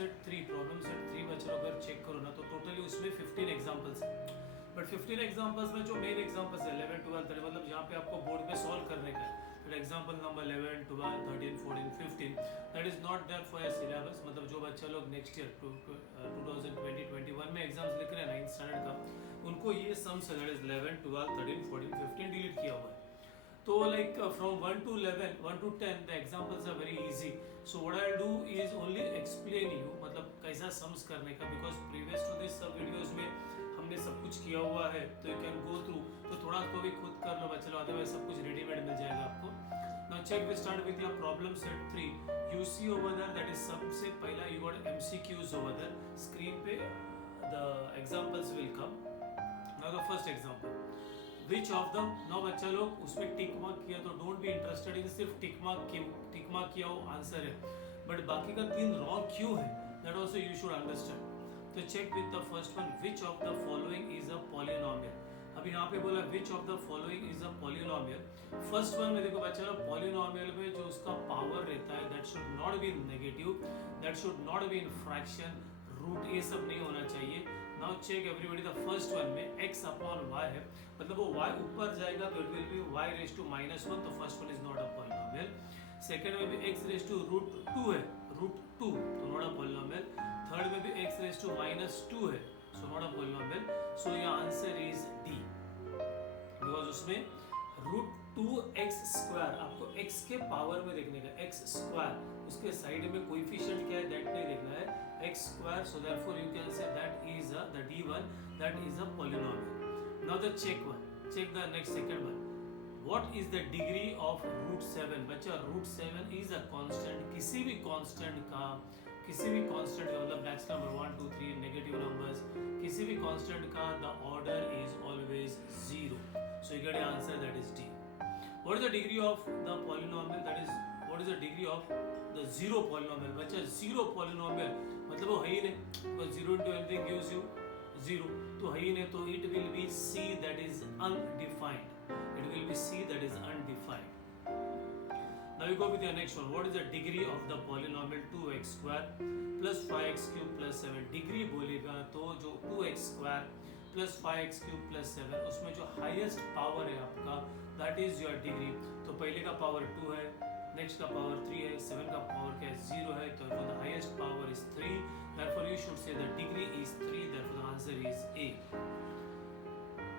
Set 3 बच्चों अगर check करो ना तो टोटली उसमें 15 एग्जांपल्स है, बट 15 एग्जांपल्स में जो मेन एग्जांपल्स है 11 12 13 मतलब जहाँ पे आपको बोर्ड में सॉल्व करने का है, but example number 11 12 13 14 15 that is not there for your syllabus. मतलब जो बच्चा लोग नेक्स्ट ईयर 2020-21 में एग्जाम्स लिख रहे हैं 9th स्टैंडर्ड का, उनको ये सम्स दैट इज 11 12 13 14 15 डिलीट किया हुआ है। तो like from 1 to 11, 1 to 10 the examples are very easy. So what I'll do is only explain you मतलब कैसा सम्स करने का, because previous to this सब वीडियोस में हमने सब कुछ किया हुआ है, तो you can go through, तो थोड़ा तो भी खुद कर लो बच्चे लोग, अदरवाइज सब कुछ रेडीमेड मिल जाएगा आपको। Now check, we start with your problem set 3. You see over there that is सबसे पहला you got MCQs over there, screen पे the examples will come. Now the first example. Which of them, now बच्चा लोग उसमें tick mark किया तो don't be interested in सिर्फ tick mark किया वो आंसर है, बट बाकी का 3 रॉन्ग क्यों है that also you should understand. तो check with the first one, which of the following is a polynomial. अब यहाँ पे बोला which of the following is a polynomial. First one में देखो बच्चा लोग पॉलिनोमियल में जो उसका पावर रहता है that should not be negative, that should not be in fraction, root ये सब नहीं होना चाहिए। Now check everybody, the first one में x अपॉन y है, मतलब वो y ऊपर जाएगा तो it will be y raise to -1, तो first one is not a polynomial. Second में भी x रेज टू √2 है, √2 तो नॉट अ पॉलिनोमियल। थर्ड में भी x रेज टू -2 है, so not a polynomial. So your answer is D, because उसमें √2x², आपको x के पावर में देखने का, x², उसके साइड में कोएफिशिएंट क्या है दैट नहीं देखना है, x², so therefore you can say that is the D1, that is a polynomial. Now the check the next second one. What is the degree of √7? बच्चा √7 is a constant, किसी भी constant का मतलब next number 1 2 3 negative numbers, किसी भी constant का the order is always 0, so you get the answer that is D. What is the degree of the polynomial, that is what is the degree of the zero polynomial? बच्चा zero polynomial मतलब वो है ही नहीं, because 0 into anything gives you 0, तो है ही नहीं, तो it will be C, that is undefined, it will be C, that is undefined. Now we go with the next one. What is the degree of the polynomial 2x² plus 5x³ plus 7? Degree बोलेगा तो जो 2x² plus 5x³ plus 7 उसमें जो highest power है आपका that is your degree। तो पहले का पावर 2 है, नेक्स्ट का पावर 3 है, 7 का पावर क्या है 0 है, तो the highest power is 3, therefore you should say the degree is 3, therefore the answer is A.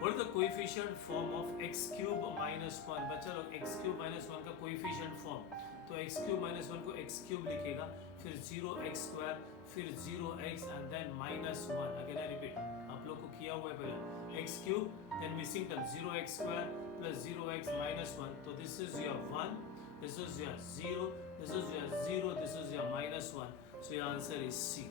What is the coefficient form of x³ minus 1? बच्चा लोग x³ minus 1 का coefficient form, तो x³ minus 1 को x³ लिखेगा, फिर 0x², फिर 0x and then -1, again I repeat, आप लोग को किया हुआ है पहले x³ then missing term 0x² plus 0x minus 1, तो this is your 1, this is your 0, this is your 0, this is your -1, so your answer is C.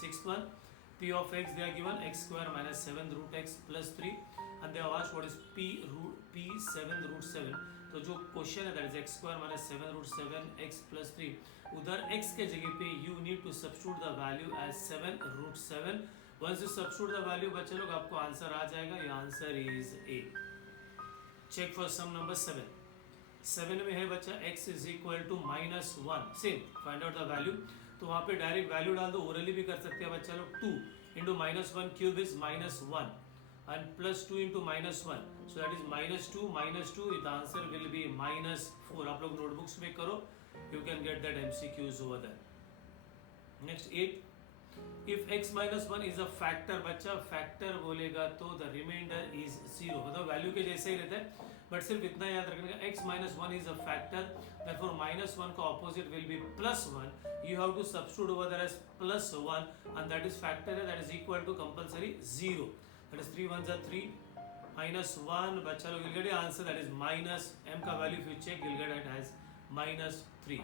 Sixth one, P of x they are given x² minus 7 root x plus 3 and they have asked what is P 7 root 7, तो जो question है that is x² minus 7 root 7 x plus 3, उधर x के जगह पे you need to substitute the value as 7 root 7. Once you substitute the value बच्चे लोग आपको आंसर आ जाएगा, your answer is A. Check for sum number 7. 7 में है बच्चा x is equal to -1, same find out the value, तो वहाँ पे डायरेक्ट वैल्यू डाल दो, ओरली भी कर सकते हैं बच्चा लोग। 2 into -1³ is -1 and plus 2 into -1, so that is -2 the answer will be -4। आप लोग नोटबुक्स में करो, you can get that MCQs over there. Next 8, if x minus 1 is a factor, बच्चा फैक्टर बोलेगा तो the remainder is 0, मतलब value के जैसे ही रहता है, बट सिर्फ इतना याद रखने का x minus 1 is a factor, therefore -1 का opposite will be +1, you have to substitute over there as +1 and that is factor है, that is equal to compulsory 0, that is 3 1s are 3 -1, बच्चा लोग will get the answer that is minus m का value if you check you'll get it as -3।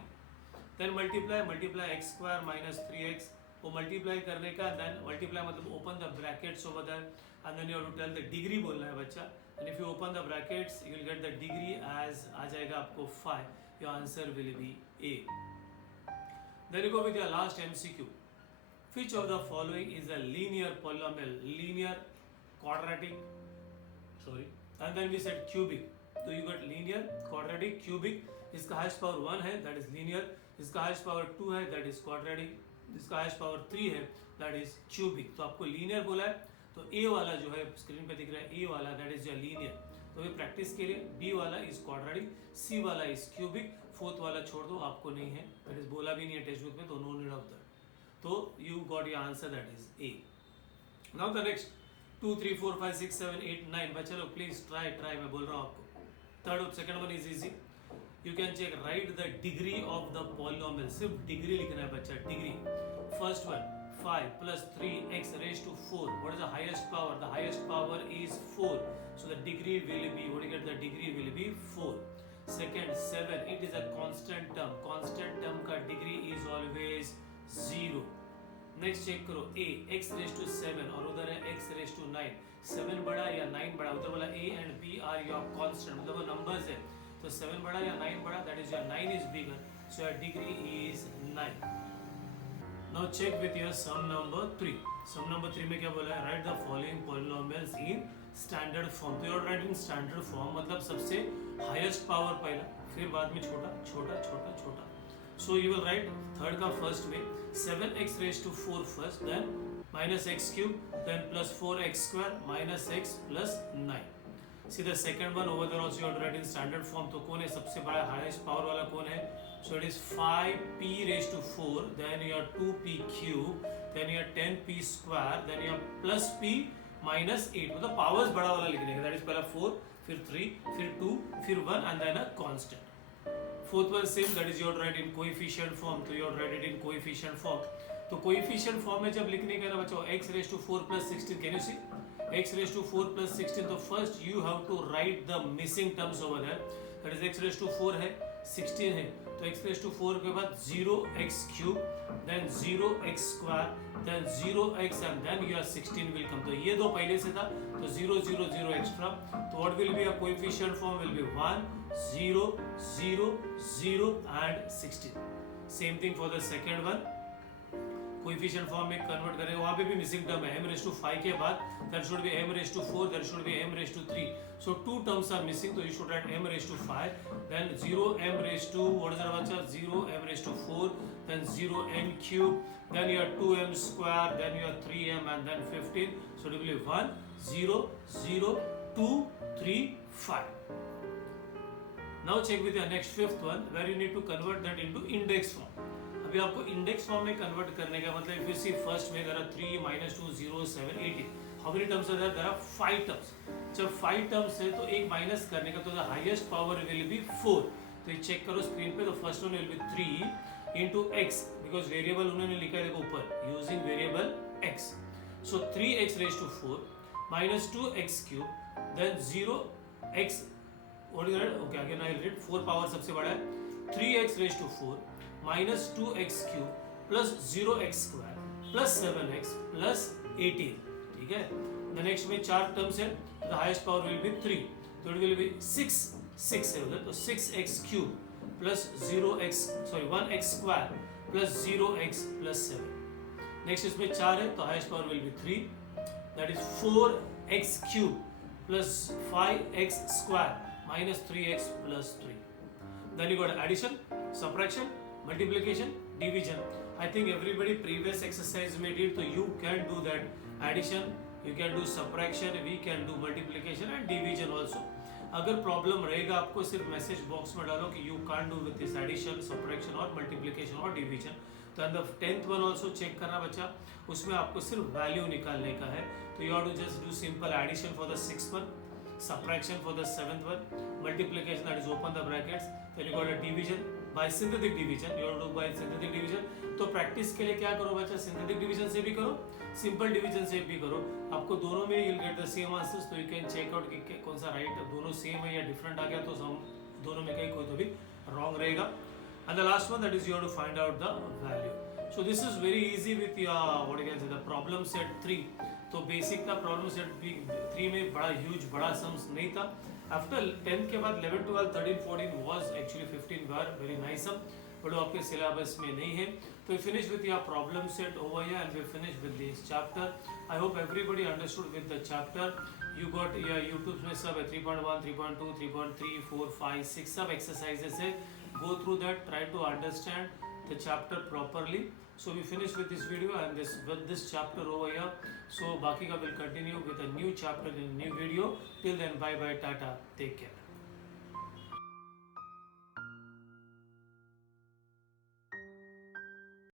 then multiply x² minus 3x, वो multiply करने का, then multiply मतलब open the brackets over there and then you have to tell the degree बोलना है बच्चा, and if you open the brackets you will get the degree as आ जाएगा आपको 5, your answer will be A. Then you go with your last MCQ, which of the following is a linear polynomial, linear, quadratic, sorry and then we said cubic, तो you got linear, quadratic, cubic. इसका highest power 1 है that is linear, इसका highest power 2 है that is quadratic, जिसका highest power 3 है, that is cubic. तो आपको linear बोला है, तो ए वाला जो है स्क्रीन पे दिख रहा है, ए वाला दैट इज योर लीनियर। तो ये प्रैक्टिस के लिए बी वाला इज क्वाड्रेटिक, सी वाला इज क्यूबिक, फोर्थ वाला छोड़ दो, आपको नहीं है, दैट इज बोला भी नहीं है टेक्स्ट बुक में, तो नो नीड ऑफ दैट। तो you got your answer, that is a. Now the next 2 3 4 5 6 7 8 9, बच्चे लोग प्लीज ट्राई, मैं बोल रहा हूँ आपको। Third second one is easy, you can check, write the degree of the polynomial, सिर्फ डिग्री लिखना है बच्चा, degree. First one 5 plus 3x raised to 4. What is the highest power? The highest power is 4. So the degree will be, what do you get? The degree will be 4. Second 7, it is a constant term. Constant term का degree is always 0. Next check करो, a x raised to 7 और उधर है x raised to 9. 7 बड़ा या 9 बड़ा, उधर बोला a and b are your constant, मतलब वो numbers है, तो 7 बड़ा या 9 बड़ा, that is your 9 is bigger, so your degree is 9. Now check with your sum number 3. Sum number 3 में क्या बोला है? Write the following polynomials in standard form. तो you're writing standard form, मतलब सबसे highest power पहला, फिर बाद में छोटा छोटा छोटा छोटा. So you will write third का first में 7x raised to 4 first, then minus x cube, then plus 4x square minus x plus 9. See the second one over there also you have to write in standard form. तो कौन है सबसे बड़ा highest power वाला कौन है? So it is 5p raised to 4, then you have 2p cube, then you have 10p square, then you have plus p minus 8. मतलब powers बड़ा वाला लिखने का, that is पहला 4, फिर 3, फिर 2, फिर 1 and then a constant. Fourth one same, that is you have to write in coefficient form. तो you have to write it in coefficient form. तो coefficient form में जब लिखने का ना बच्चों, x raised to 4 plus 16, can you see? X raised to 4 plus 16, तो first you have to write the missing terms over there. That is x raised to 4 है, 16 है, तो x raised to 4 के बाद 0x cube, then 0x square, then 0x and then your 16 will come. तो ये दो पहले से था, तो 0 0 0 extra, तो what will be a coefficient form will be 1 0 0 0 and 16. Same thing for the second one. Coefficient form में कन्वर्ट करें, वहाँ पे भी मिसिंग टर्म है, m raised to 5 के बाद that should be m raised to 4, that should be m raised to 3. So two terms are missing, so you should write m raised to 5, then 0 m raised to, what is that बच्चा? 0 m raised to 4, then 0 m cube, then you have 2m square, then you have 3m and then 15. So it will be 1 0 0 2 3 5. Now check with your next fifth one where you need to convert that into index form. अभी आपको index form में convert करने का मतलब, if you see first में there are 3 minus 2 0 7 18. How many terms are there? There are 5 terms. जब 5 terms है तो एक माइनस करने का, तो the highest power will be 4. तो ये चेक करो स्क्रीन पे, तो first one will be 3 into x, because variable उन्होंने लिखा है देखो ऊपर, using variable x. So 3x raised to 4 minus 2x cube, then 0x, what is that? Okay, again I will read. 4 power सबसे बड़ा है, 3x raised to 4 minus 2x cube plus 0x square plus 7x plus 18. ठीक है, the next में 4 terms है, the highest power will be 3, तो it will be 6 है उधर, तो 6x cube plus 1x square plus 0x plus 7. next इसमें 4 है, तो highest power will be 3, that is 4x cube plus 5x square minus 3x plus 3. then you got addition, subtraction, multiplication, division. I think everybody previous exercise made it, so you can do that. Addition, you can do subtraction, we can do multiplication and division also. अगर problem रहेगा आपको सिर्फ message box में डालो कि you can do with this addition, subtraction और multiplication और division. तो and the 10th one also check करना बच्चा, उसमें आपको सिर्फ वैल्यू निकालने का है. तो you have to just do simple addition for the 6th one, subtraction for the 7th one, multiplication, that is open the brackets, then you got a division by synthetic division, you have to do by synthetic division. तो practice के लिए क्या करो बच्चा, synthetic division से भी करो, simple division से भी करो, आपको दोनों में you'll get the same answers. तो you can check out कि कौन सा राइट, दोनों सेम है या डिफरेंट आ गया, तो हम दोनों में कहीं कोई तो भी रॉन्ग रहेगा. And the last one, that is you have to find out the value. So this is very easy with your what you can say the problem set 3. तो बेसिक का प्रॉब्लम सेट 3 में बड़ा huge बड़ा sums नहीं था. After 10th के बाद 11 12 13 14 was actually 15 were very nice sum, but वो आपके सिलेबस में नहीं है. तो we finish with your problem set over here and we finish with this chapter. I hope everybody understood with the chapter. You got your YouTube में सब है 3.1 3.2 3.3 4 5 6 सब एक्सरसाइजेस है. Go through that, try to understand, the chapter properly. So we finish with this video and this chapter over here. So Baki ka will continue with a new chapter in a new video. Till then, bye bye, tata, take care.